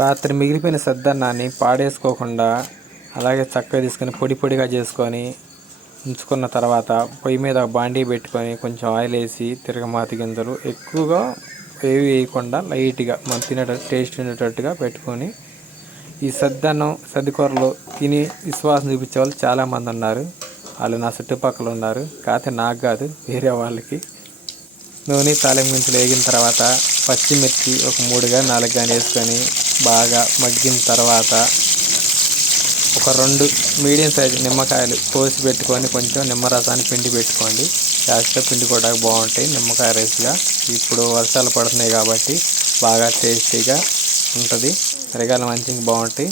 రాత్రి మిగిలిపోయిన సద్దన్నాన్ని పాడేసుకోకుండా అలాగే చక్కగా తీసుకొని పొడి పొడిగా చేసుకొని ఉంచుకున్న తర్వాత పొయ్యి మీద బాండీ పెట్టుకొని కొంచెం ఆయిల్ వేసి తిరగమాత గింజలు ఎక్కువగా ఏవి వేయకుండా లైట్గా మనం తినేట టేస్ట్ ఉండేటట్టుగా పెట్టుకొని ఈ సద్దన్నం సద్దికూరలు తిని విశ్వాసం చూపించే వాళ్ళు చాలామంది ఉన్నారు. వాళ్ళు నా చుట్టుపక్కల ఉన్నారు. కాకపోతే నాకు కాదు వేరే వాళ్ళకి. నూనె తాలింపు గింజలు వేగిన తర్వాత పచ్చిమిర్చి ఒక మూడుగా నాలుగు కానీ వేసుకొని బాగా మగ్గిన తర్వాత ఒక రెండు మీడియం సైజు నిమ్మకాయలు కోసి పెట్టుకొని కొంచెం నిమ్మరసాన్ని పిండి పెట్టుకోండి. లాస్ట్లో పిండి కూడా బాగుంటాయి. నిమ్మకాయ రైస్గా ఇప్పుడు వర్షాలు పడుతున్నాయి కాబట్టి బాగా టేస్టీగా ఉంటుంది. మిరగాయలు మంచిగా బాగుంటాయి.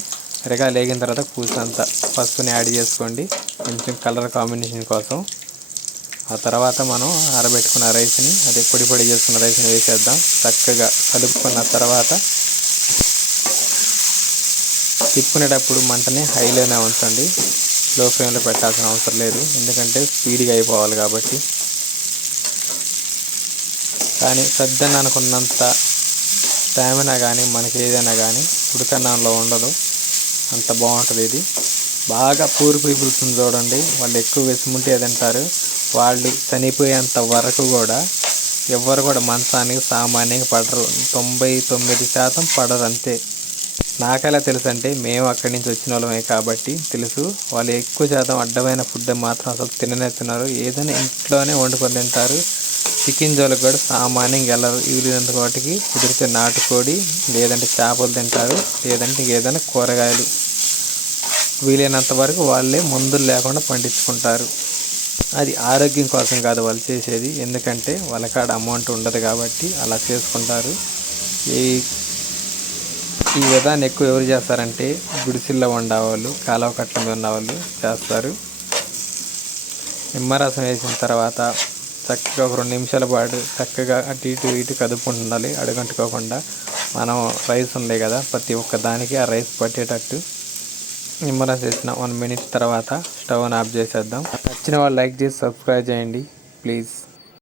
మిరగాయలు వేగిన తర్వాత పూసంతా పసుపుని యాడ్ చేసుకోండి. కొంచెం కలర్ కాంబినేషన్ కోసం. ఆ తర్వాత మనం ఆరబెట్టుకున్న రైస్ని అదే పొడి పొడి చేసుకున్న రైస్ని వేసేద్దాం. చక్కగా కలుపుకున్న తర్వాత తిప్పుకునేటప్పుడు మంటని హైలోనే ఉంచండి. లో ఫ్లేమ్లో పెట్టాల్సిన అవసరం లేదు. ఎందుకంటే స్పీడ్గా అయిపోవాలి కాబట్టి. కానీ సద్దని అనుకున్నంత స్టామినా కానీ మనకి ఏదైనా కానీ ఉడకన్నంలో ఉండదు. అంత బాగుంటుంది ఇది. బాగా పూర్ పీపుల్స్ చూడండి. వాళ్ళు ఎక్కువ వెసుముంటే తింటారు వాళ్ళు చనిపోయేంత వరకు కూడా ఎవ్వరు కూడా మంచానికి సామాన్యంగా పడరు. తొంభై తొమ్మిది శాతం పడరు అంతే. నాకెలా తెలుసు అంటే మేము అక్కడి నుంచి వచ్చిన వాళ్ళమే కాబట్టి తెలుసు. వాళ్ళు ఎక్కువ శాతం అడ్డమైన ఫుడ్ మాత్రం అసలు తిననే ఏదైనా ఇంట్లోనే వండుకొని తింటారు. చికెన్ జోలికి కూడా సామాన్యంగా వెళ్ళరు వీళ్ళంత వాటికి కుదిరితే నాటుకోడి లేదంటే చేపలు తింటారు. లేదంటే ఏదైనా కూరగాయలు. వీలైనంత వరకు వాళ్ళే మందులు లేకుండా పండించుకుంటారు. అది ఆరోగ్యం కోసం కాదు వాళ్ళు చేసేది. ఎందుకంటే వాళ్ళ కాడ అమౌంట్ ఉండదు కాబట్టి అలా చేసుకుంటారు. ఈ ఈ విధాన్ని ఎక్కువ ఎవరు చేస్తారంటే గుడిసిల్లో ఉండేవాళ్ళు కాలువ కట్ల మీద ఉన్నవాళ్ళు చేస్తారు. నిమ్మరసం వేసిన తర్వాత చక్కగా ఒక రెండు నిమిషాల పాటు చక్కగా అటు ఇటు ఇటు కదుపుకుంటూ ఉండాలి అడుగంటుకోకుండా. మనం రైస్ ఉండే కదా ప్రతి ఒక్క దానికి ఆ రైస్ పట్టేటట్టు నిమ్మరసం వేసిన వన్ మినిట్ తర్వాత స్టవ్ ఆఫ్ చేసేద్దాం. నచ్చిన వాళ్ళు లైక్ చేసి సబ్స్క్రైబ్ చేయండి ప్లీజ్.